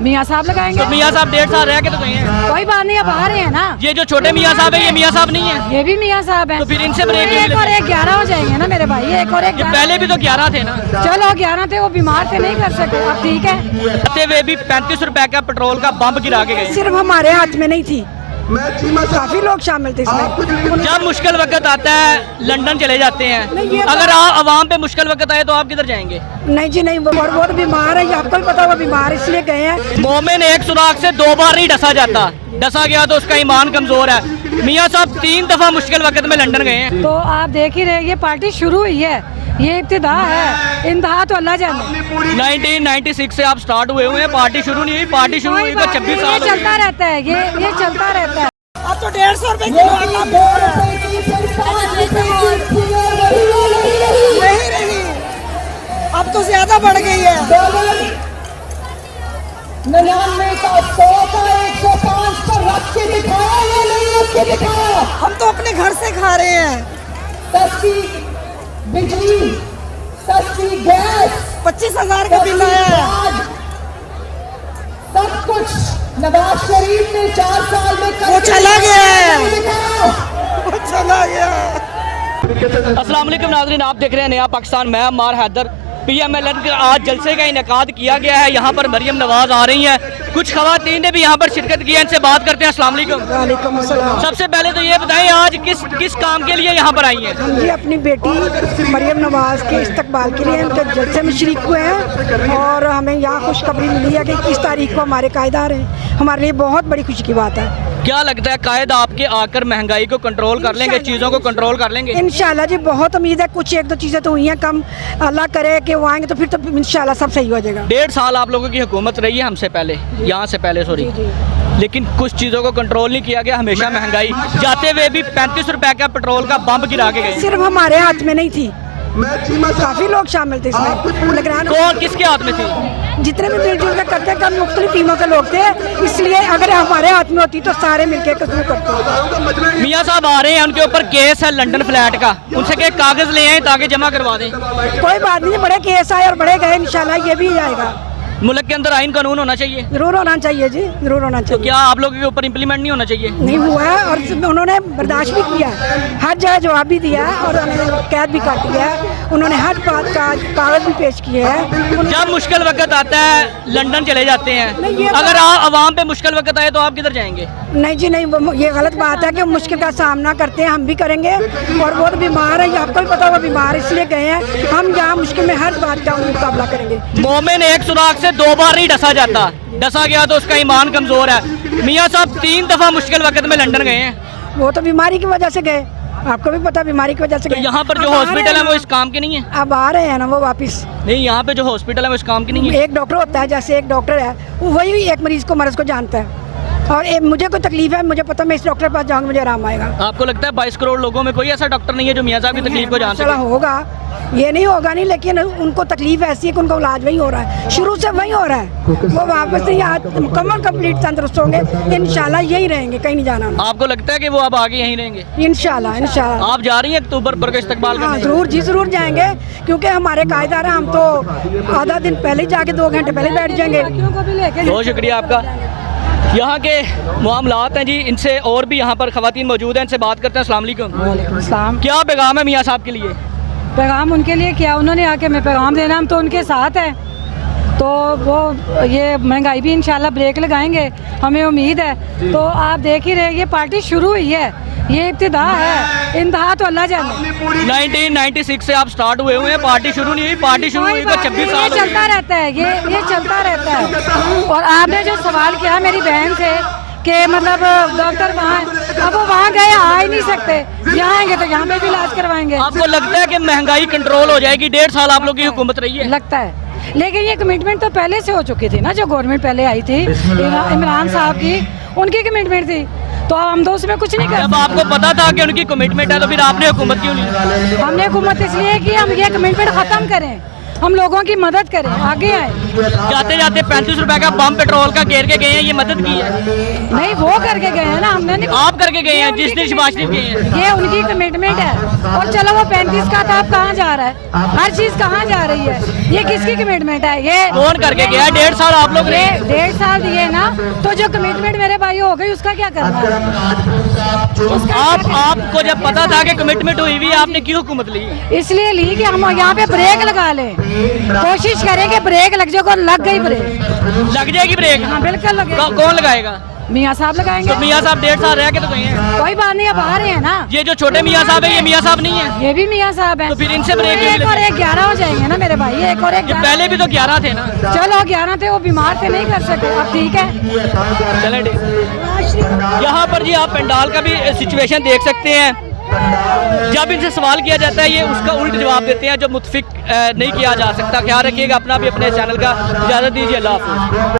मियाँ साहब लगाएंगे। तो मियाँ साहब 1.5 साल रह के तो गए हैं। कोई बात नहीं, अब आ रहे हैं ना। ये जो छोटे मियाँ साहब है ये मियाँ साहब नहीं है, ये भी मियाँ साहब है। तो फिर इनसे ब्रेक एक और एक 11 हो जाएंगे ना मेरे भाई, एक और एक ये पहले भी तो 11 थे ना। चलो 11 थे, वो बीमार थे, नहीं कर सके, अब ठीक है। आते हुए भी 35 रुपए का पेट्रोल का बम गिरा के गए। सिर्फ हमारे हाथ में नहीं थी, काफी लोग शामिल थे इसमें। जब मुश्किल वक्त आता है लंदन चले जाते हैं, नहीं, अगर आवाम पे मुश्किल वक्त आए तो आप किधर जाएंगे? नहीं जी नहीं, वो बहुत बीमार है, आपको भी पता, वो बीमार इसलिए गए हैं। मोमिन एक सुराख से 2 बार नहीं डसा जाता, डसा गया तो उसका ईमान कमजोर है। मियाँ साहब 3 दफा मुश्किल वक्त में लंदन गए हैं। तो आप देख ही रहे, ये पार्टी शुरू हुई है, ये इब्तिदा है, इंतहा तो अल्लाह जाने। 1996 से आप स्टार्ट हुए हैं, पार्टी शुरू नहीं हुई, पार्टी शुरू हुई तो 26 साल ये चलता रहता है, ये चलता रहता है। अब तो 150 रुपए किलो नहीं रही, अब तो ज्यादा बढ़ गई है। 99 का 100 का 105 पर रख के दिखाया या नहीं रख के दिखाया? हम तो अपने घर से खा रहे हैं। सस्ती बिजली, सस्ती गैस, 25,000 का बिल आया है। सब कुछ नवाज शरीफ ने 4 साल में वो चला गया है, दिखाया। वो चला गया। अस्सलाम वालेकुम नाज़रीन, आप देख रहे हैं नया पाकिस्तान। मैं अम्मार हैदर। PMLN के आज जलसे का इनेकाद किया गया है। यहाँ पर मरियम नवाज आ रही हैं, कुछ खवातीन ने भी यहाँ पर शिरकत की है, इनसे बात करते हैं। अस्सलाम वालेकुम। वालेकुम अस्सलाम। सबसे पहले तो ये बताएं आज किस काम के लिए यहाँ पर आई हैं? हम जी अपनी बेटी मरियम नवाज के इस्तकबाल के लिए उनके जलसे में शरीक हुए हैं और हमें यहाँ खुशखबरी मिली है कि 21 तारीख को हमारे कायद आ रहे हैं। हमारे लिए बहुत बड़ी खुशी की बात है। क्या लगता है कायद आपके आकर महंगाई को कंट्रोल कर लेंगे, चीज़ों को कंट्रोल कर लेंगे? इंशाल्लाह जी, बहुत उम्मीद है। कुछ 1-2 चीज़ें तो हुई हैं कम, अल्लाह करे कि वो आएंगे तो फिर तो इंशाल्लाह सब सही हो जाएगा। 1.5 साल आप लोगों की हुकूमत रही है हमसे पहले, यहाँ से पहले सॉरी, लेकिन कुछ चीज़ों को कंट्रोल नहीं किया गया। हमेशा महंगाई, जाते हुए भी 35 रुपए का पेट्रोल का बम गिरा के गए। सिर्फ हमारे हाथ में नहीं थी, काफी लोग शामिल थे इसमें। निगरान कौन किसके हाथ में थी? जितने भी मिलजुल के करते हैं, मुख्तलिफ टीमों के लोग थे, इसलिए अगर हमारे हाथ में होती तो सारे मिलके कसम करते। मियाँ साहब आ रहे हैं, उनके ऊपर केस है लंदन फ्लैट का, उनसे के कागज ले आए ताकि जमा करवा दें। कोई बात नहीं, बड़े केस आए और बड़े गए, इंशाल्लाह ये भी जाएगा। मुल्क के अंदर आइन कानून होना चाहिए, जरूर होना चाहिए जी, जरूर होना तो चाहिए। क्या आप लोगों के ऊपर इम्प्लीमेंट नहीं होना चाहिए? नहीं हुआ है और उन्होंने बर्दाश्त भी किया, हर जगह जवाब भी दिया है और कैद भी काटी है। उन्होंने हर बात का कागज भी पेश किए हैं। जब मुश्किल वक्त आता है लंदन चले जाते हैं, नहीं, अगर आवाम पे मुश्किल वक्त आए तो आप किधर जाएंगे? नहीं जी नहीं, वो ये गलत बात है कि मुश्किल का सामना करते हैं, हम भी करेंगे। और वो तो बीमार है, आपको भी पता, वो बीमार इसलिए गए हैं। हम यहाँ मुश्किल में हर बात का मुकाबला करेंगे। मोमिन एक सुराख से 2 बार नहीं डसा जाता, डसा गया तो उसका ईमान कमजोर है। मियाँ साहब 3 दफा मुश्किल वक्त में लंदन गए हैं। वो तो बीमारी की वजह से गए, आपको भी पता, बीमारी की वजह से तो गए। यहाँ पर जो अब आ हॉस्पिटल रहे है हैं वो इस काम के नहीं है? अब आ रहे हैं ना वो वापिस। नहीं, यहाँ पे जो हॉस्पिटल है वो इस काम की नहीं है। एक डॉक्टर होता है, जैसे एक डॉक्टर है, वही एक मरीज को जानता है। और मुझे कोई तकलीफ है, मुझे पता, मैं इस डॉक्टर के पास जाऊंगा, मुझे आराम आएगा। आपको लगता है 22 करोड़ लोगों में कोई ऐसा डॉक्टर नहीं है जो मियाँ साहब की तकलीफ को जान चला सके? होगा, ये नहीं होगा नहीं, लेकिन उनको तकलीफ ऐसी है कि उनका इलाज वही हो रहा है, शुरू से वही हो रहा है। वो वापस से यहाँ मुकम्मल कंप्लीट तंदुरुस्त होंगे, इंशाल्लाह यही रहेंगे, कहीं नहीं जाना। आपको लगता है कि वो अब आगे यहीं रहेंगे? इंशाल्लाह इंशाल्लाह। आप जा रही हैं अक्टूबर पर का इस्तकबाल हाँ करने? जरूर जी, जरूर जाएंगे, क्योंकि हमारे कायदार हैं। हम तो आधा दिन पहले जाके 2 घंटे पहले बैठ जाएंगे। बहुत शुक्रिया आपका। यहाँ के मामलात हैं जी, इनसे और भी यहाँ पर खवातीन मौजूद हैं, इनसे बात करते हैं। अस्सलाम वालेकुम। इस्लाम क्या पैगाम है मियाँ साहब के लिए? पैगाम उनके लिए क्या, उन्होंने आके हमें पैगाम देना, हम तो उनके साथ हैं। तो वो ये महंगाई भी इंशाल्लाह ब्रेक लगाएंगे, हमें उम्मीद है। तो आप देख ही रहे, ये पार्टी शुरू हुई है, ये इब्तिदा है, इंतहा तो अल्लाह जाने। 1996 से आप स्टार्ट हुए हैं, पार्टी शुरू नहीं हुई, पार्टी शुरू हुई तो 26 साल ये चलता रहता है, ये चलता रहता है। और आपने जो सवाल किया मेरी बहन से कि मतलब डॉक्टर वहाँ, अब वो वहाँ गए, आ ही नहीं सकते, यहाँ आएंगे तो यहाँ पे भी इलाज करवाएंगे। आपको लगता है कि महंगाई कंट्रोल हो जाएगी? 1.5 साल आप लोग की हुकूमत रही है। लगता है, लेकिन ये कमिटमेंट तो पहले से हो चुकी थी ना, जो गवर्नमेंट पहले आई थी इमरान साहब की, उनकी कमिटमेंट थी। तो अब हम तो उसमें कुछ नहीं कर जब आपको पता था कि उनकी कमिटमेंट है तो फिर आपने हुकूमत क्यों ली? हमने हुकूमत इसलिए कि हम ये कमिटमेंट खत्म करें, हम लोगों की मदद करें, आगे आए। जाते जाते 35 रुपए का बम पेट्रोल का घेर के गए हैं, ये मदद की है? नहीं, वो करके गए हैं ना, हमने नहीं। आप करके गए हैं, जिस दिन शहबाज शरीफ गए हैं। ये उनकी कमिटमेंट है। और चलो वो 35 का था, अब कहाँ जा रहा है, हर चीज कहाँ जा रही है, ये किसकी कमिटमेंट है? ये कौन करके गया? 1.5 साल आप लोग ये रहे। 1.5 साल जो कमिटमेंट मेरे भाई हो गई उसका क्या करना है? आपको जब पता था कि कमिटमेंट हुई हुई है, आपने क्यों हुकूमत ली? इसलिए ली कि हम यहाँ पे ब्रेक लगा लें, कोशिश करें कि ब्रेक लग जाए। लग गई ब्रेक, लग जाएगी ब्रेक? हाँ बिल्कुल लगेगी। कौन लगाएगा? मियाँ साहब लगाएंगे। तो मियाँ साहब 1.5 साल रह के तो गए हैं। कोई बात नहीं, अब आ रहे हैं ना। ये जो छोटे मियाँ साहब है, ये मियाँ साहब नहीं है? ये भी मियाँ साहब है। तो फिर इनसे ब्रेक एक और एक 11 हो जाएंगे ना मेरे भाई, एक और एक 11। पहले भी तो 11 थे ना। चलो 11 थे, वो बीमार थे, नहीं कर सके, अब ठीक है। चले ठीक। यहाँ पर जी आप पंडाल का भी सिचुएशन देख सकते हैं। जब इनसे सवाल किया जाता है ये उसका उल्ट जवाब देते हैं जो मुतफिक नहीं किया जा सकता। ख्याल रखिएगा अपना भी, अपने चैनल का। इजाज़त दीजिए, अल्लाह हाफ़िज़।